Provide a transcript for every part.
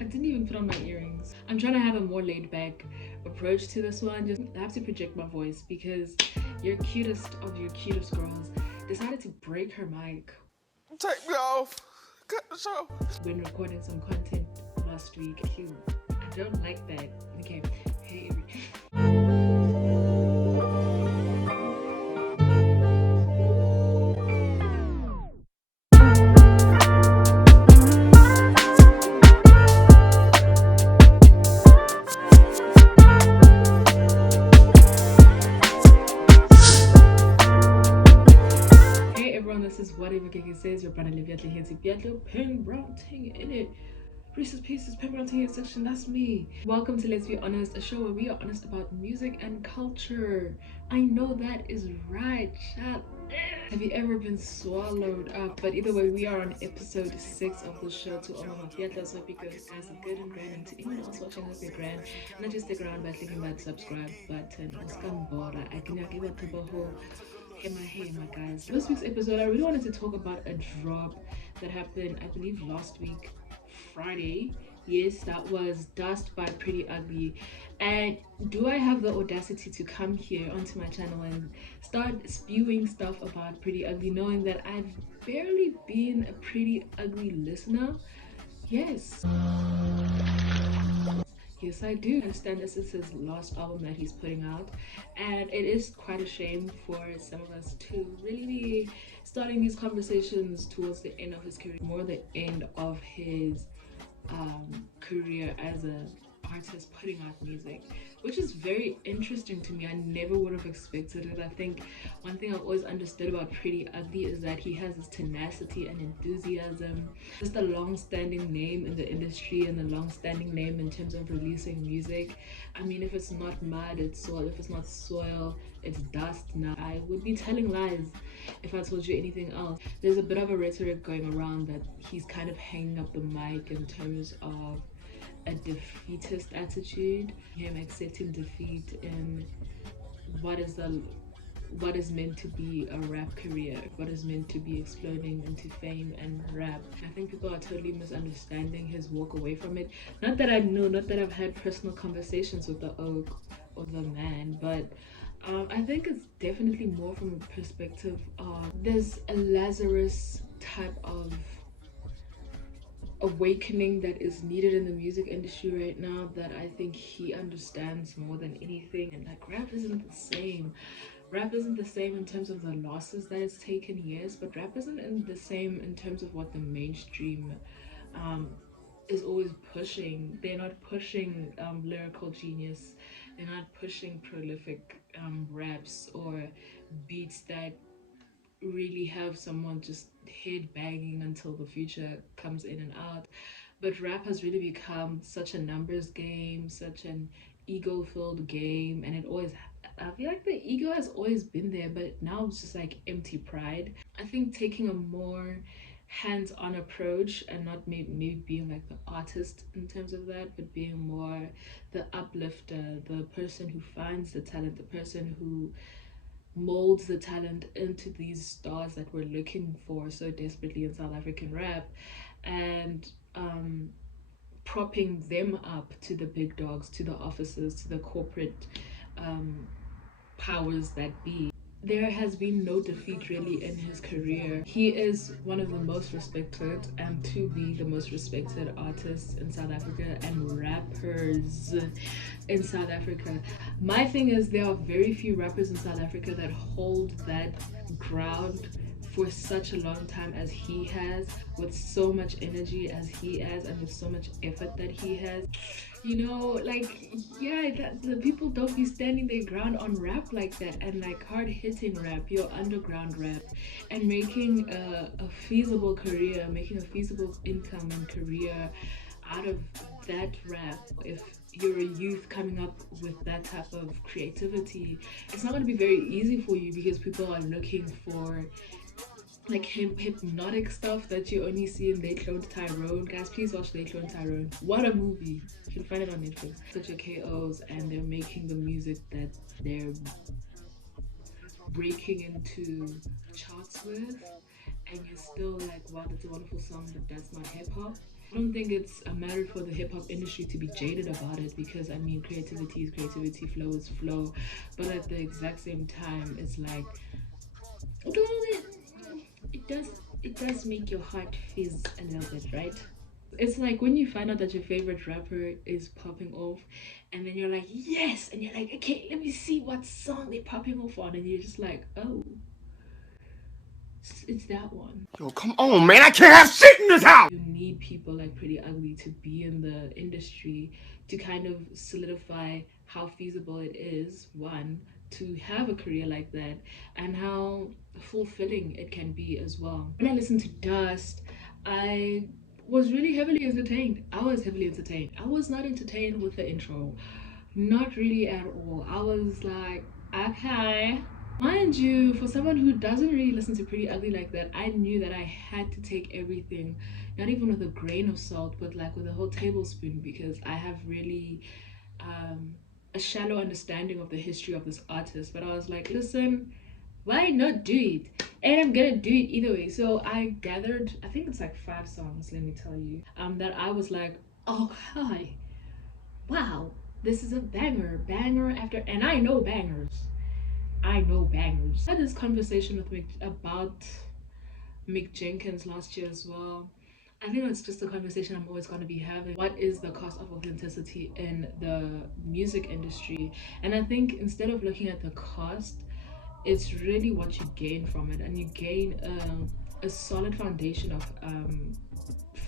I didn't even put on my earrings. I'm trying to have a more laid back approach to this one. Just I have to project my voice because your cutest of your cutest girls decided to break her mic Take me off. Cut the show. when recording some content last week. Cute. I don't like that. Okay. Hey. Hey everyone, this is Whatever Kiki Says, your brother Liviatli here to Biatlo, Pin Brown Ting in it. Reese's Pieces, Pin Brown Ting section, that's me. Welcome to Let's Be Honest, a show where we are honest about music and culture. I know that is right, chat. Have you ever been swallowed up? But either way, we are on episode 6 of the show to Oma Mafiatla, so I hope you guys are good and grand, and to anyone else watching, hope you're grand. And not just stick around by clicking that subscribe button. I can give it to Hey my guys. This week's episode, I really wanted to talk about a drop that happened, I believe, last week, Friday. Yes, that was Dust by Pretty Ugly. And do I have the audacity to come here onto my channel and start spewing stuff about Pretty Ugly, knowing that I've barely been a Pretty Ugly listener? Yes. Yes, I do understand this is his last album that he's putting out, and it is quite a shame for some of us to really be starting these conversations towards the end of his career, more the end of his career as a artist putting out music, which is very interesting to me. I never would have expected it. I think one thing I've always understood about Pretty Ugly is that he has this tenacity and enthusiasm, just a long-standing name in the industry and a long-standing name in terms of releasing music. I mean, if it's not mud, it's soil. If it's not soil, it's dust. Now, I would be telling lies if I told you anything else. There's a bit of a rhetoric going around that he's kind of hanging up the mic in terms of a defeatist attitude, him accepting defeat in what is the what is meant to be a rap career, what is meant to be exploding into fame and rap. I think people are totally misunderstanding his walk away from it. Not that I know, not that I've had personal conversations with the oak or the man, but I think it's definitely more from a perspective of there's a Lazarus type of awakening that is needed in the music industry right now that I think he understands more than anything. And like rap isn't the same. Rap isn't the same in terms of the losses that it's taken years, but rap isn't the same in terms of what the mainstream um, is always pushing. They're not pushing lyrical genius. They're not pushing prolific raps or beats that really have someone just head banging until the future comes in and out. But rap has really become such a numbers game, such an ego filled game, and it always, I feel like the ego has always been there, but now it's just like empty pride. I think taking a more hands-on approach and not maybe being like the artist in terms of that, but being more the uplifter, the person who finds the talent, the person who molds the talent into these stars that we're looking for so desperately in South African rap, and propping them up to the big dogs, to the officers, to the corporate powers that be. There has been no defeat really in his career. He is one of the most respected and to be the most respected artists in South Africa and rappers in South Africa. My thing is there are very few rappers in South Africa that hold that ground for such a long time as he has, with so much energy as he has, and with so much effort that he has. You know, like, yeah, the people don't be standing their ground on rap like that, and like hard hitting rap, your underground rap, and making a feasible career, making a feasible income and career out of that rap. If you're a youth coming up with that type of creativity, it's not going to be very easy for you because people are looking for like hypnotic stuff that you only see in Late Clone Tyrone. Guys, please watch Late Clone Tyrone. What a movie. You can find it on Netflix. Such a KOs, and they're making the music that they're breaking into charts with, and you're still like, wow, that's a wonderful song, but that's not hip hop. I don't think it's a matter for the hip hop industry to be jaded about it, because I mean, creativity is creativity, flow is flow. But at the exact same time, it's like, it does make your heart fizz a little bit, right? It's like when you find out that your favorite rapper is popping off, and then you're like, yes, and you're like, okay, let me see what song they're popping off on, and you're just like, oh, it's that one. Yo, come on, man. I can't have shit in this house. You need people like Pretty Ugly to be in the industry to kind of solidify how feasible it is, one, to have a career like that, and how fulfilling it can be as well. When I listened to Dust, I was really heavily entertained. I was heavily entertained. I was not entertained with the intro. Not really at all. I was like, okay. Mind you, for someone who doesn't really listen to Pretty Ugly like that, I knew that I had to take everything, not even with a grain of salt, but like with a whole tablespoon, because I have really a shallow understanding of the history of this artist. But I was like, listen, why not do it? And I'm gonna do it either way. So I gathered, I think it's like 5 songs, let me tell you, that I was like, oh hi, wow, this is a banger after, and I know bangers. I had this conversation with about Mick Jenkins last year as well. I think that's just a conversation I'm always going to be having. What is the cost of authenticity in the music industry? And I think instead of looking at the cost, it's really what you gain from it, and you gain a solid foundation of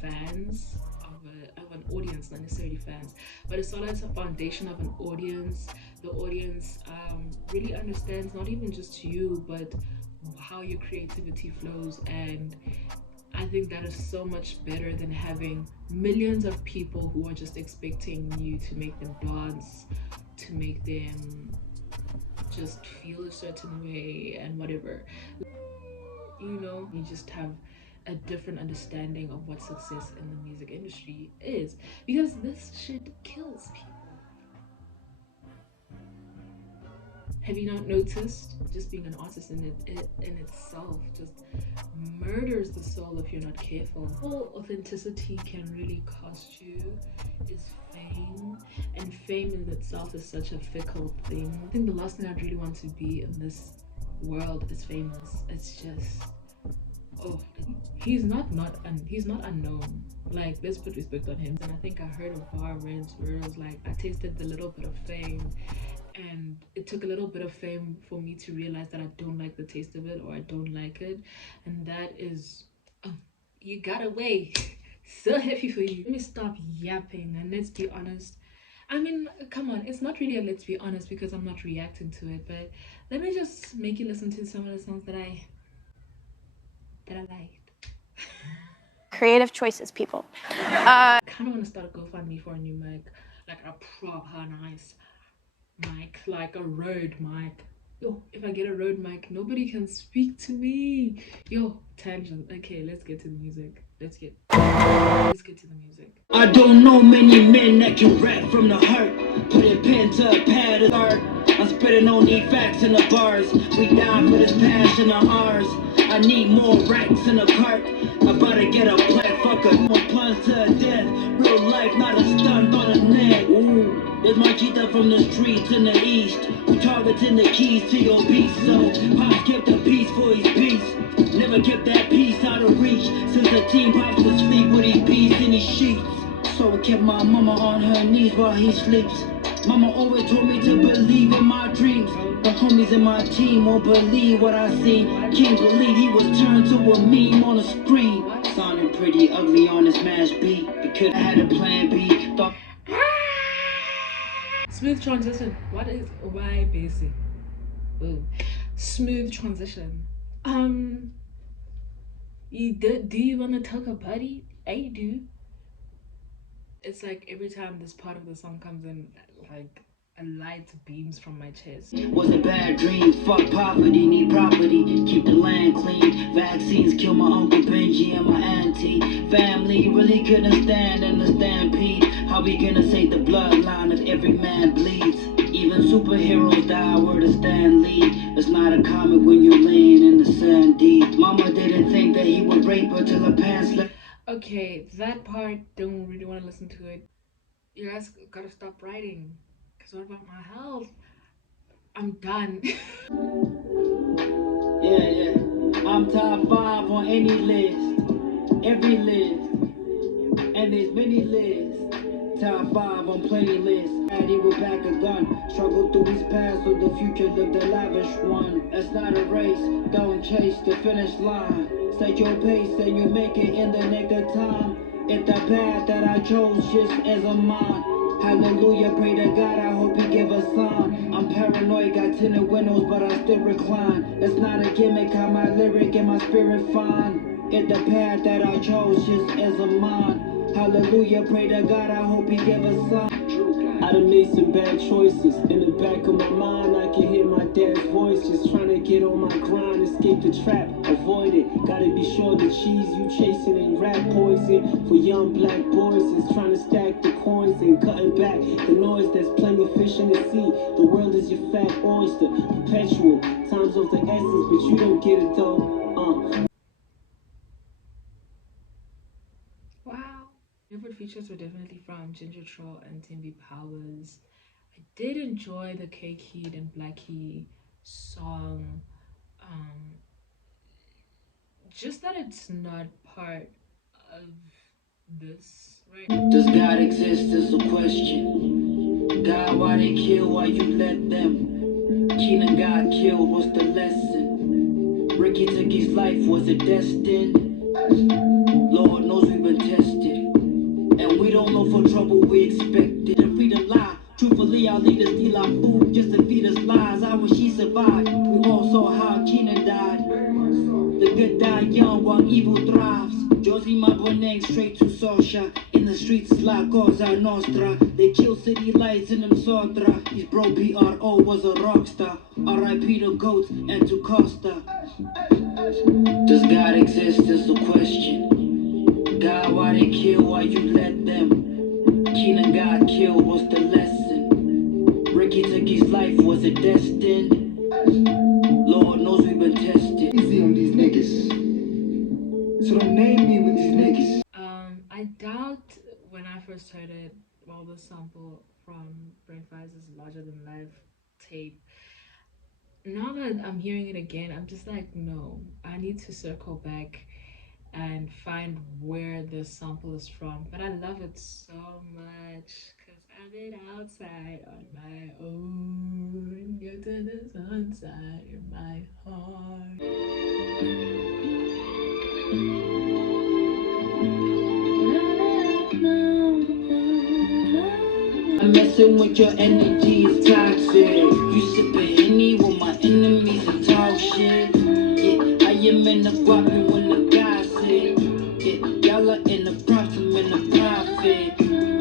fans, of an audience, not necessarily fans, but a solid foundation of an audience. The audience really understands not even just you, but how your creativity flows. And I think that is so much better than having millions of people who are just expecting you to make them dance, to make them just feel a certain way and whatever. You know, you just have a different understanding of what success in the music industry is, because this shit kills people. Have you not noticed? Just being an artist it in itself just murders the soul if you're not careful. All authenticity can really cost you is fame, and fame in itself is such a fickle thing. I think the last thing I'd really want to be in this world is famous. It's just, oh, he's not unknown. Like, let's put respect on him. And I think I heard a bar once where it was like, I tasted the little bit of fame, and it took a little bit of fame for me to realize that I don't like the taste of it, or I don't like it. And that is, oh, you got away. So happy for you. Let me stop yapping and let's be honest. I mean, come on, it's not really a let's be honest because I'm not reacting to it, but let me just make you listen to some of the songs that I liked. Creative choices, people. I kind of want to start a GoFundMe for a new mic, like a proper nice mic, like a Rode mic. Yo, if I get a Rode mic, nobody can speak to me. Yo, tangent. Okay, let's get to the music. Let's get to the music. I don't know many men that can rap from the heart. Put a pen to a pad of art. I'm spitting only facts in the bars. We die for this passion of ours. I need more racks in the cart. About to get a black fucker. More plunge to a death. Real life, not a stunt on a net. Ooh. There's my cheetah from the streets in the east. We targeting the keys to your beast. So Pops kept the peace for his peace. Never kept that peace out of reach. Since the team Pops was asleep with his peace in his sheets. So I kept my mama on her knees while he sleeps. Mama always told me to believe in my dreams. The homies in my team won't believe what I see. Can't believe he was turned to a meme on the screen. Sounding pretty ugly on this smash beat. Because I had a plan B. Thought Smooth transition. What is why basic? Ooh. Smooth transition. Do you want to talk about it? I do. It's like every time this part of the song comes in, like a light beams from my chest. Was a bad dream, fuck poverty, need property, keep the land clean. Vaccines kill my Uncle Benji and my auntie. Family really couldn't stand in the stampede. How we gonna save the bloodline if every man bleeds? Even superheroes die, word of Stan Lee. It's not a comic when you're laying in the sand deep. Mama didn't think that he would rape her till her pants left. Okay, that part, don't really want to listen to it. You guys gotta stop writing. Because what about my health? I'm done. Yeah, yeah. I'm top 5 on any list, every list, and there's many lists. Top 5 on playlists. Daddy will back a gun. Struggle through his past so the future lived a lavish one. It's not a race, don't chase the finish line. Set your pace and you make it in the nick of time. If the path that I chose just as a mine. Hallelujah, pray to God, I hope he give a sign. I'm paranoid, got tinted windows, but I still recline. It's not a gimmick, how my lyric and my spirit fine. If the path that I chose just as a mine. Hallelujah, pray to God, I hope he give a sign. I done made some bad choices. In the back of my mind, I can hear my dad's voice. Just trying to get on my grind, escape the trap, avoid it. Gotta be sure the cheese you chasing ain't rat poison. For young black boys, is trying to stack the coins and cutting back the noise. There's plenty fish in the sea. The world is your fat oyster. Perpetual, times of the essence, but you don't get it though. Wow. Favorite features were definitely from Ginger Troll and Timby Powers. I did enjoy the K Kid and Black Key song. Um, just that it's not part of this, right? Does God exist is a question. God, why they kill while you let them? Keenan got killed, what's the lesson? Ricky took his life, was it destined? Lord knows we've been tested. And we don't know for trouble we expected. To freedom lie. Truthfully, our leaders steal our food just to feed us lies. I wish he survived. We all saw how Keenan died. The good die young while evil thrives. Josie Maboneng straight to Sosha. In the streets like Cosa Nostra. They kill city lights in them Sotra. His bro PRO was a rock star. R.I.P. to Goats and to Costa. Does God exist is the question. God, why they kill while you let them? Keenan got killed, what's the lesson? Ricky took his life, was it destined? Lord knows we've been tested. Easy on these niggas. So don't name me with these niggas. I doubt when I first heard it, well, the sample from Brent Faiyaz's Larger Than Life tape. Now that I'm hearing it again, I'm just like, no, I need to circle back and find where this sample is from. But I love it so much because I've been outside on my own. Go to the sunset in my heart. I'm messing with your energy is toxic. You sipping Henny with my enemies and talk shit. Yeah, I am in the guapi when the gossip. Yeah, y'all are in the props, I'm in the profit.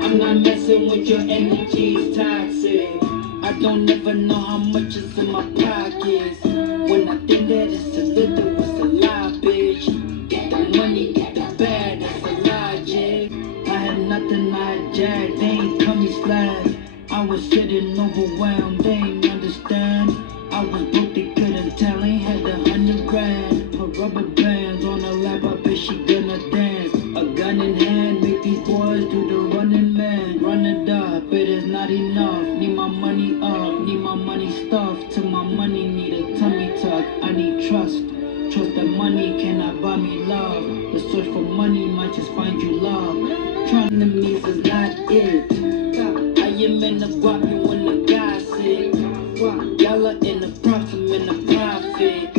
I'm not messing with your energy is toxic. I don't ever know how much is in my pockets. When I think that it's a little, it's a lie, bitch. Get the money, get the bag, that's a logic. I had nothing, I had jack, they ain't coming slack. I was sitting overwhelmed, they ain't understand. I was broke, they couldn't tell, ain't had 100 grand. Put rubber bands on her lap, I bet she gonna dance. A gun in hand, make these boys do the running man. Run it up, it is not enough. Need my money up, need my money stuffed. Till my money need a tummy tuck. I need trust. Trust that money cannot buy me love. The search for money might just find you love. Trying to me is not it. I am in the guapi when the gossip. Y'all are in the props, I'm in the profit.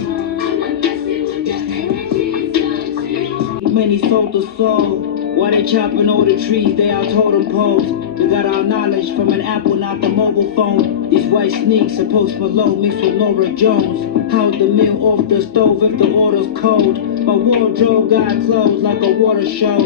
Many sold the soul. Why they chopping all the trees? They are totem poles. We got our knowledge from an apple, not the mobile phone. These white sneaks are Post Malone mixed with Nora Jones. How's the meal off the stove if the order's cold? My wardrobe got clothes like a water show.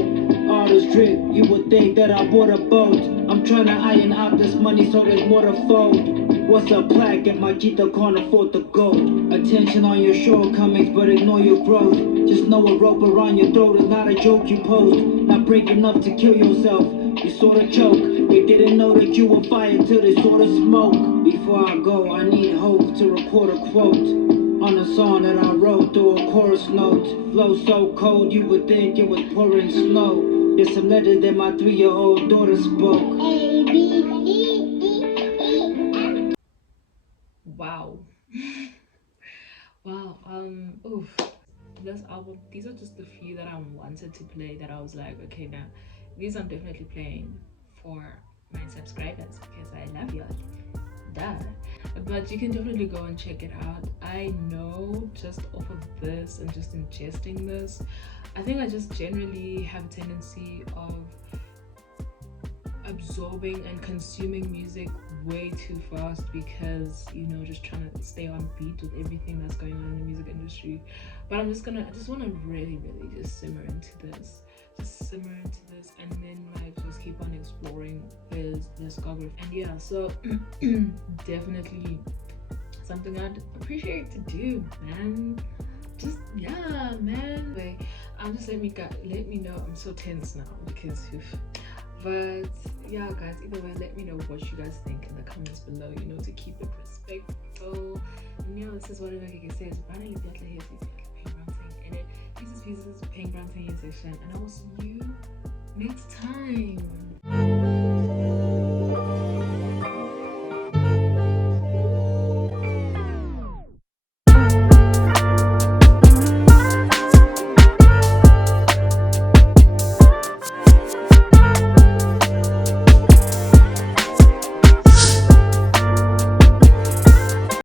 Artist drip, you would think that I bought a boat. I'm trying to iron out this money so there's more to fold. What's a plaque if my Gita can't afford the gold? Attention on your shortcomings, but ignore your growth. Just know a rope around your throat is not a joke you post. Not brave enough to kill yourself, you sorta choke. They didn't know that you were fire till they sorta smoke. Before I go, I need hope to record a quote. On a song that I wrote through a chorus note. Flow so cold you would think it was pouring snow. There's some letters that my 3-year-old daughter spoke. Wow. Wow. Oof. This album, these are just the few that I wanted to play that I was like, okay, now these I'm definitely playing for my subscribers because I love y'all. Duh. But you can definitely go and check it out. I know just off of this and just ingesting this, I think I just generally have a tendency of absorbing and consuming music way too fast because, you know, just trying to stay on beat with everything that's going on in the music industry. But I just want to really just simmer into this, and then like just keep on exploring his discography. And yeah, so definitely something I'd appreciate to do, man. Just yeah, man. Wait, just let me know. I'm so tense now because but yeah, guys, either way, let me know what you guys think in the comments below, you know, to keep it respectful. And yeah, this is what I can say. Finally, this is paying brown thing section, and I will see you next time.